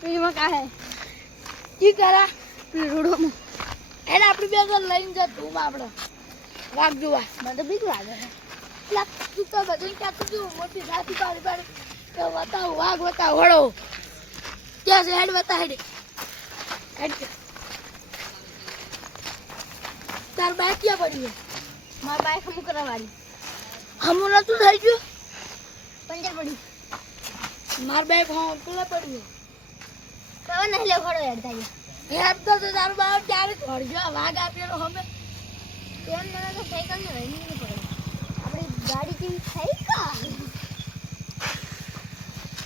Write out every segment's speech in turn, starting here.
એમાં કા હે કી કરા રોડોમાં એને આપણી બે જણ લઈને જા તું આપણે વાગ જોવા મને તો બીક લાગે એટલે તું તો બધું ક્યાં તું મોટી સાથી પાડી પાડી તો બતાવ વાગ બતાવ વળો ક્યાં છે હેડ બતા હેડ હેડ તાર બાઈક ક્યાં પડ્યું માર બાઈક હમું કરાવવાની હમું નતું થઈ ગયું પંચર પડ્યું માર બાઈક હા પેલા પડ્યું તો નહીં લે ખડો હેડ થાય હેડ તો તારું બાપ ક્યારે ખડજો વાગ આપેલો હમે તેમ મને તો સાયકલ ને રહીને નહીં પડે આપણી ગાડી કેવી સાયકલ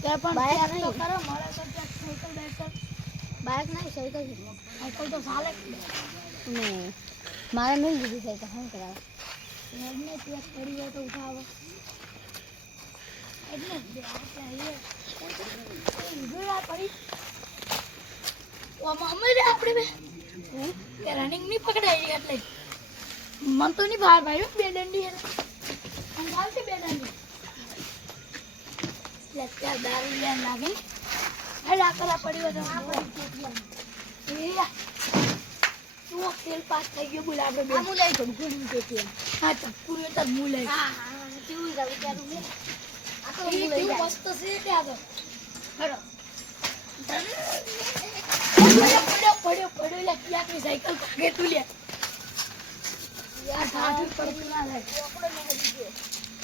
તે પણ બાઈક તો કરો મળે તો સાયકલ બાઈક નહીં સાયકલ તો ચાલે નહીં મારે નહીં લીધી સાયકલ શું કરાવે એમને ત્યાં પડી જાય તો ઉઠાવો એટલે પડી આપણે બે રનિંગ નહીં પકડાય એટલે મન તો નહીં બહાર ભાઈ બે દંડી અંગાલથી બે દંડી અત્યારે દારૂ લેન લાગે હેડા કરા પડી હોય તો આ પડી તું તેલ પાસ થઈ ગયો બોલ આપણે બે હું લઈ જઉં ઘણી પેટી હા તો પૂરી તો હું લઈ હા કેવું જાવ ત્યારે મે આ તો હું લઈ જાય મસ્ત છે ત્યાં તો હેડો પડ્યો લે ક્યાંકની સાયકલ ભાગે તું લે યાર ભાગે પડતું ના લે આપણે મને દીધો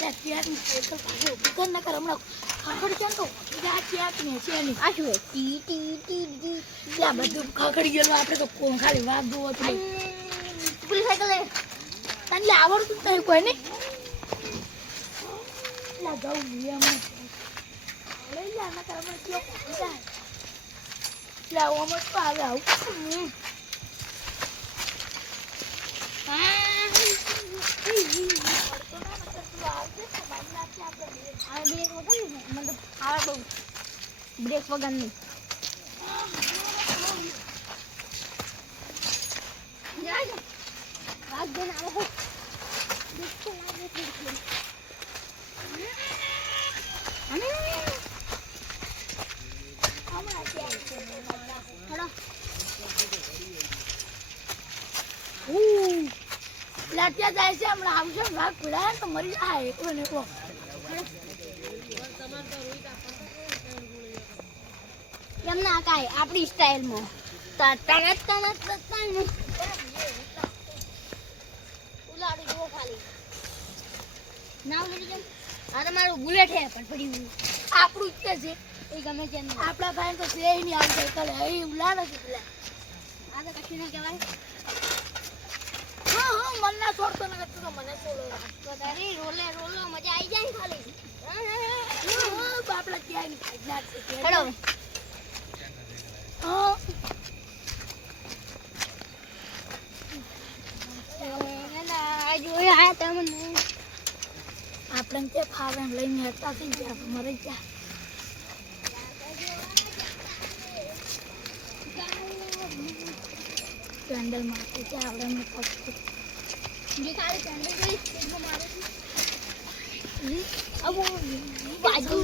લે ક્યાંકની સાયકલ ભાગે ઉકર ન કર હમણાં ખાખડ ક્યાં તો યા ક્યાંકની છે ની આ શું ટી ટી ટી ટી લે બધું ખાખડી ગયેલું આપણે તો કોણ ખાલી વાગ જોવો તો પેલી સાયકલ લે તને આવડતું નહીં કોઈ નહીં લે જાઉં એમ લઈ લે ના કર હમણાં કયો જાય લાવો મત પાવે આવ બ્રેક વગર નહીં લાટિયા જાય છે હમણાં આવશે ભાગ પીડાય તો મરી જાય એકલો ને એકલો એમ ના કાંઈ આપણી સ્ટાઇલમાં ઉલાડી જુઓ ખાલી ના ઉલાડી કેમ આ તમારું બુલેટ છે પણ પડ્યું આપણું જ છે એ ગમે છે આપણા ભાઈ તો છે નહીં આવશે કરે એ ઉલાડે છે પેલા આ તો કશું ના કહેવાય હા મન ના છોડતો ને તું તો મને છોડો તારી રોલે મજા આવી જાય ખાલી બાપડા ક્યાં ના છે હેડો આપણે તે ફાવે લઈને હેરતા થઈ ગયા મરી ગયા કેન્ડલ મારતી છે આપણે જે કાલે કેન્ડલ ગઈ તેમાં મારે અબો બાજુ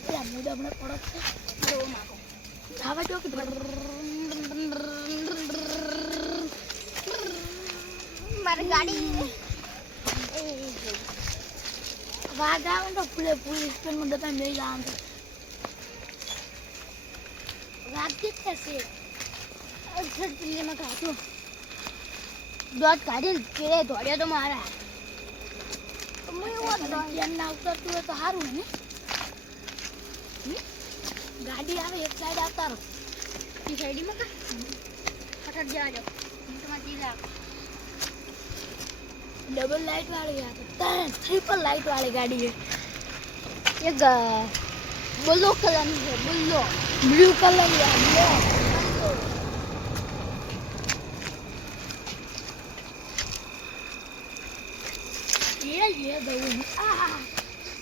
પેલા મોઢા હમણાં પડક છે ઓ માકો ખાવા જો કે મારી ગાડી વાગ આવે તો પૂરી સ્પીડમાં જતા લઈ જવાનું રાત કેટલે છે પેલીમાં કાઢું દોડ કાઢીને પેલે દોડ્યો તો મારા ના ઉતરતું હોય તો સારું ને ગાડી આવે એક સાઈડ આવતા રહો એ સાઈડમાં કા ફટાટ જવા જાઓ તમારે જીલા ડબલ લાઈટ વાળી આ ટ્રિપલ લાઈટ વાળી ગાડી છે એક બ્લુ કલરની છે બ્લુ કલરની આ ये दऊं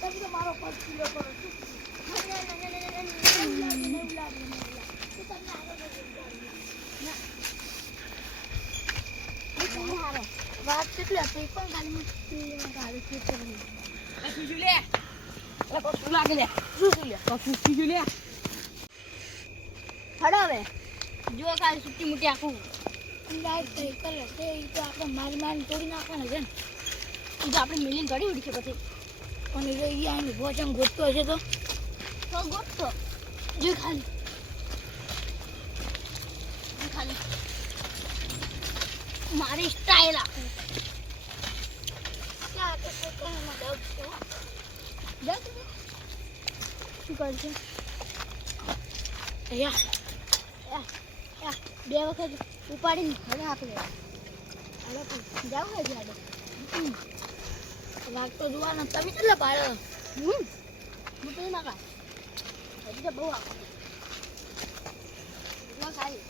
तभी तो मारो 5 किलो पर વાત કેટલી હતી પણ ગાડી કરવાની શું લે શું લાગે લે શું લે શું લે હડો હવે જો કાલ સુટ્ટી મુટી આખું લાઈટ સાયકલ હશે એ તો આપણે મારી મારી તોડી નાખવાના છે ને એ તો આપણે મિલિંગ કરી ઉડી છે પછી પણ એ અહીંયા આવીને ભોજન ગોતતો હશે તો ગોતતો જો ખાલી મારી સ્ટાઇલ આપું શું કરશે બે વખત ઉપાડીને હવે આપણે જાવ હે જાડે વાગતો જોવાનો તમે કેટલા પાડો હું તો નાખા હજી તો બહુ આપો ખાલી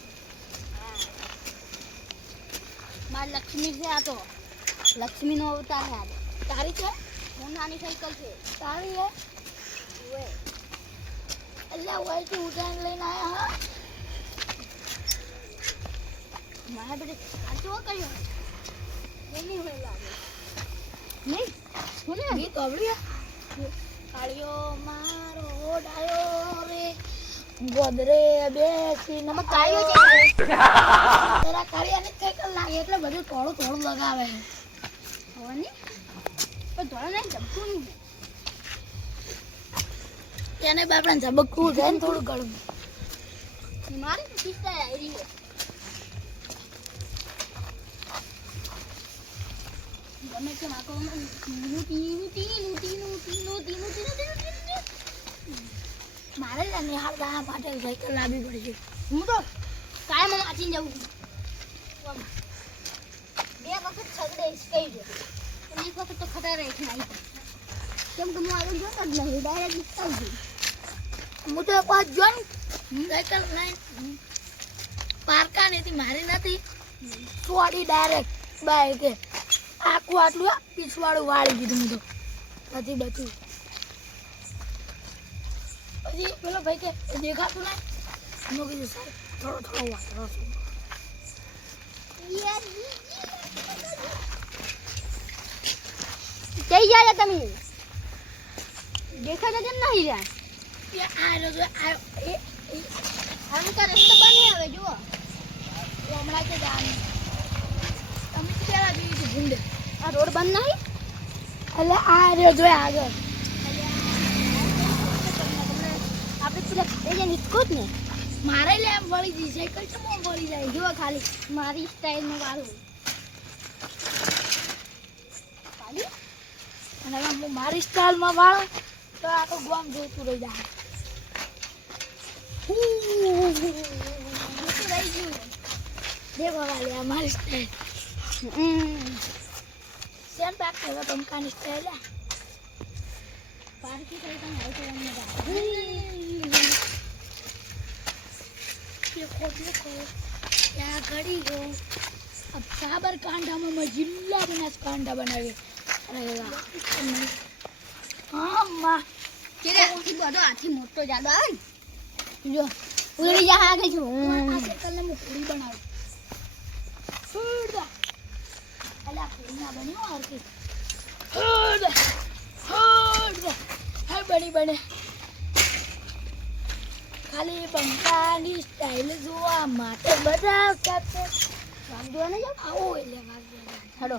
મારી લક્ષ્મી છે આ તો લક્ષ્મીનો અવતાર છે આ તારી છે નાની સાયકલ છે તારી હે ઓએ અલ્લા ઓયથી ઉડાન લઈને આયા હા મારા બેટે આ તો કર્યો એની હોય લાગે નહીં સુને ગીત આવડ્યું કાળિયો મારો ડાયો રે ગોદરે બેસી નમક કાળિયો છે તારા કાળિયાને સાયકલ લાગે એટલે બધું થોડું થોડું લગાવે હવે નહીં પણ થોડું નહીં જબકું નહીં એને બાપડા ઝબકવું છે ને થોડું ઘણું મારી તો કિસ્સા આવી રહી ગમે છે માકો મારે નિહાળ ગાના માટે સાયકલ લાવવી પડશે હું તો કાયમ વાંચીને જવું બે વખત છગડે કઈ છે એક વખત તો ખટાઈ રહી છે કેમ કે હું આગળ જોતો જ નહીં ડાયરેક્ટ નીકળી ગઈ હું તો પાછ જોન સાયકલ નહીં પારકા નથી મારી નથી છોડી ડાયરેક્ટ બાય કે આખું આટલું પીછવાળું વાળી દીધું હું તો નથી બચું પછી પેલો ભાઈ કે દેખાતું નહીં હું કીધું સાહેબ થોડો થોડો વાંચો કઈ જાય તમે દેખાતા કેમ નહીં જાય આમ તો રસ્તો બની આવે જુઓ હમણાં કે જવાનું તમે ક્યારે આવી હતી ભૂંડે આ રોડ બંધ નહીં એટલે આ રે જોઈ આગળ આપણે પેલા એ નીકળું જ ને મારે લે એમ વળી જઈ સાયકલ તો બહુ વળી જાય જુઓ ખાલી મારી સ્ટાઇલનું વાળું ખાલી અને હવે હું મારી સ્ટાઇલમાં વાળું તો આખું ગામ જોતું રહી જાય રહી ગયું દેખો વાલે અમારી સ્ટાઇલ સેમ પાક હવે પંખાની સ્ટાઇલ પાર્કી થઈ તો હાઈ ત્યાં ઘડી ગયો अब साबरकांठा में जिला बनासकांठा बनावे हाँ माँ केरे आखी बड़ो आखी मोटो जादो जो पूरी यहाँ आ गई जो आके कल मैं पूरी बनाऊं फूड़ा अल्लाह पूरी ना बनी और के फूड़ा फूड़ा है बड़ी बड़े खाली पंखानी स्टाइल જોવા માટે બધા સાથે વાંધો ને જાવ આવો એટલે વાંધો હેડો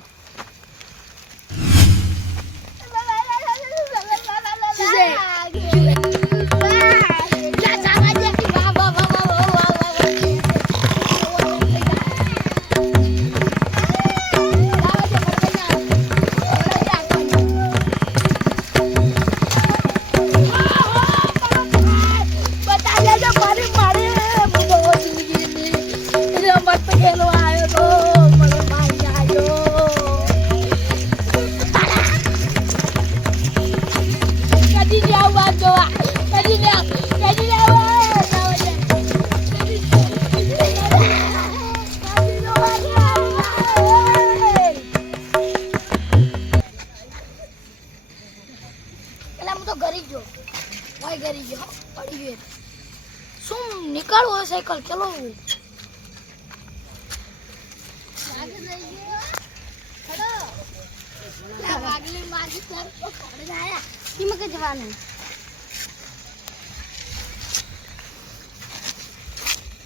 निकालो साइकिल चलो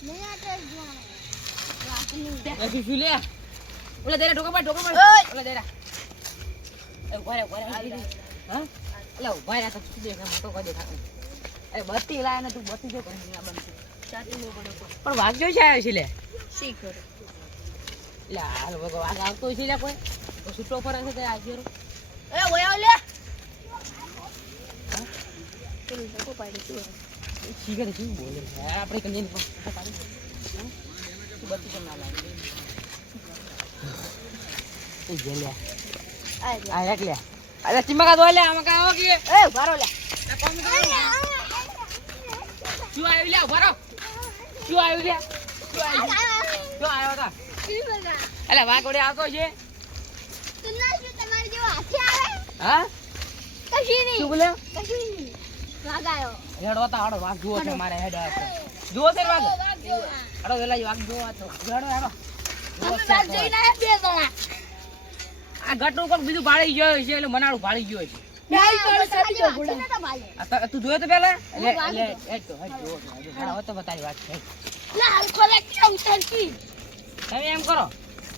નહીં આટે જોવાનો વાકની એ શું લે ઓલે દેરા ઢોકા પર ઓલે દેરા એ ઉભા રે હા એટલે ઉભા રે તો શું દેખા મોટો કરી દેખા એ બત્તી લાય ને તું બત્તી જો કરી ના બંધ ચાટી નો પડે પણ વાગ જોઈ છે આવ્યો છે લે સી કરો લે હાલ વગો વાગ આવતો છે લે કોઈ તો છૂટો પડે છે તે આજેરો એ ઓયા લે પેલું ધક્કો પાડી તું શીખે શું બોલે આપણે કંઈ નહીં પાડી તું બત્તી કેમ ના લાગે એ જેલે આ એક લે અરે ચિમકા દો લે આમાં કા આવો કે એ ભારો લે શું આવ્યું લે ભરો શું આવ્યું લે શું આવ્યો તા અલે વાગોડે આવતો છે તુના શું તમારી જેવો હાથી આવે હા કશી નહીં શું બોલે કશી નહીં વાગાયો હેડો તા હાડો વાગ જુઓ છે મારે હેડ જુઓ છે વાગ હાડો વેલા વાગ જુઓ તો હેડો હેડો અમે વાગ જઈને આયા બે જણા આ ગટુ કોક બીજું ભાળી ગયો છે એટલે મનાળું ભાળી ગયો છે ડાઈ કોણ સાબી જો ઘોડા આ તું જોયો તો પેલા એટલે હેડ તો હેડ જુઓ હવે તો બતાવી વાત છે લે હાલ ખોલે કે ઉતરતી તમે એમ કરો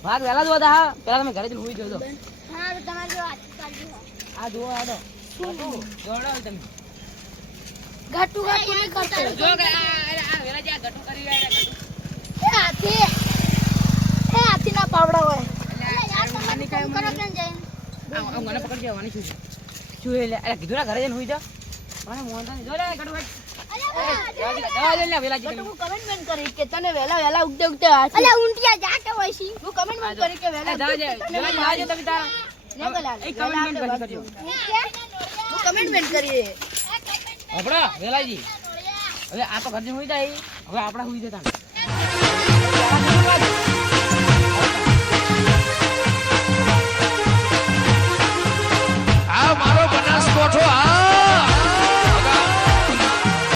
વાગ વેલા જો દા પેલા તમે ઘરે જઈને હુઈ જજો હા તમારી જેવો હાથી કાઢી આ જુઓ હેડો જોડો તમે ઘાટુ ઘાટુ નહીં કરતો જો કે આ વેલા જ્યાં ગટુ કરી રહ્યા એ હાથી ના પાવડા હોય મને કાય મને મને પકડી જવાની શું શું એટલે અરે કીધું ના ઘરે જઈને હુઈ જા મને મોહનતા જો લે ગટુ જવા દે લે વેલાજી હું કમેન્ટમેન્ટ કરી કે તને વેલા ઉગતે ઉગતે હાથી અલે ઊંટિયા જાકે હોય છે હું કમેન્ટમેન્ટ કરી કે વેલા જવા દે વેલાજી તમે તારા એક કમેન્ટમેન્ટ કરજો હું કમેન્ટમેન્ટ કરી આપડા વેલાજી હવે આ તો ઘરે જઈને હુઈ જાય હવે આપડા હુઈ જતા